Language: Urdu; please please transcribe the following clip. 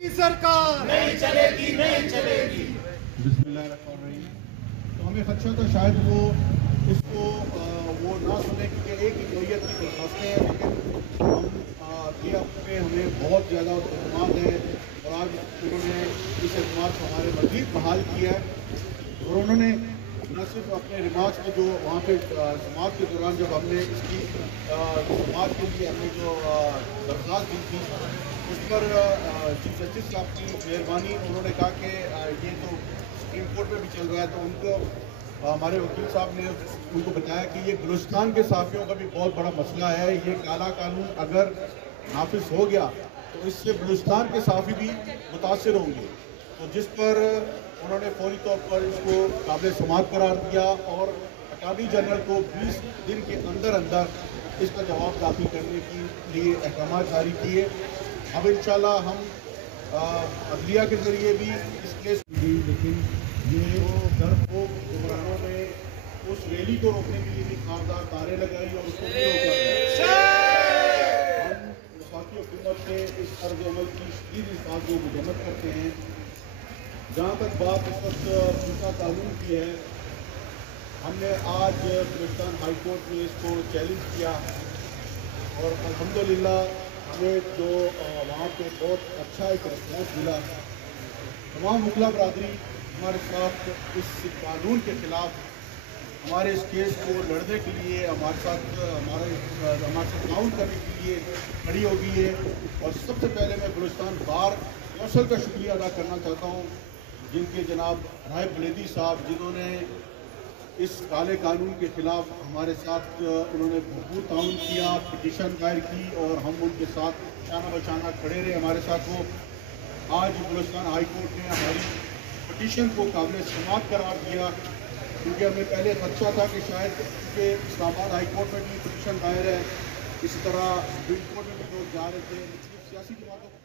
سرکار نہیں چلے گی، نہیں چلے گی۔ بسم اللہ الرحمن الرحیم۔ تو ہمیں خدشہ تھا شاید وہ اس کو وہ نہ سنیں کیونکہ ایک ہی نوعیت کی درخواستیں ہیں، لیکن ہم یہ پہ ہمیں بہت زیادہ اعتماد ہے اور آج انہوں نے اس اعتماد کو ہمارے مزید بحال کیا ہے اور انہوں نے نہ صرف اپنے ریمارکس میں جو وہاں پہ سماعت کے دوران جب ہم نے اس کی سماعت کے لیے ہم نے جو درخواست دی تھی اس پر چیف جسٹس صاحب کی مہربانی، انہوں نے کہا کہ یہ تو سپریم کورٹ میں بھی چل رہا ہے، تو ان کو ہمارے وکیل صاحب نے ان کو بتایا کہ یہ بلوچستان کے صحافیوں کا بھی بہت بڑا مسئلہ ہے، یہ کالا قانون اگر نافذ ہو گیا تو اس سے بلوچستان کے صحافی بھی متاثر ہوں گے، تو جس پر انہوں نے فوری طور پر اس کو قابل سماعت قرار دیا اور اٹارنی جنرل کو 20 دن کے اندر اندر اس کا جواب داخل کرنے کے لیے احکامات جاری کیے۔ اب انشاءاللہ ہم عدلیہ کے ذریعے بھی اس کیس دی، لیکن یہ ڈرپوک حکمرانوں نے اس ریلی کو روکنے کے لیے بھی خاردار تاریں لگائی اور اس کو بھی روکا۔ ہم وفاقی حکومت سے اس طرز عمل کی شدید الفاظ کو مذمت کرتے ہیں۔ جہاں تک بات اس وقت دوسرا قانون کی ہے، ہم نے آج بلوچستان ہائی کورٹ میں اس کو چیلنج کیا اور الحمدللہ ہمیں جو وہاں پہ بہت اچھا ایک رسپانس ملا۔ تمام وکلا برادری ہمارے ساتھ اس قانون کے خلاف ہمارے اس کیس کو لڑنے کے لیے ہمارے ساتھ تعاون کرنے کے لیے کھڑی ہو گئی ہے، اور سب سے پہلے میں بلوچستان بار کونسل کا شکریہ ادا کرنا چاہتا ہوں، جن کے جناب رائے بلیدی صاحب جنہوں نے اس کالے قانون کے خلاف ہمارے ساتھ انہوں نے بھرپور تعاون کیا، پٹیشن دائر کی اور ہم ان کے ساتھ شانہ بشانہ کھڑے رہے، ہمارے ساتھ وہ آج بلوچستان ہائی کورٹ نے ہماری پٹیشن کو قابل سماعت قرار دیا، کیونکہ ہمیں پہلے خدشہ تھا کہ شاید کیونکہ اسلام آباد ہائی کورٹ میں بھی پٹیشن دائر ہے، اسی طرح سپریم کورٹ میں بھی لوگ جا رہے تھے، مختلف سیاسی جماعتوں کو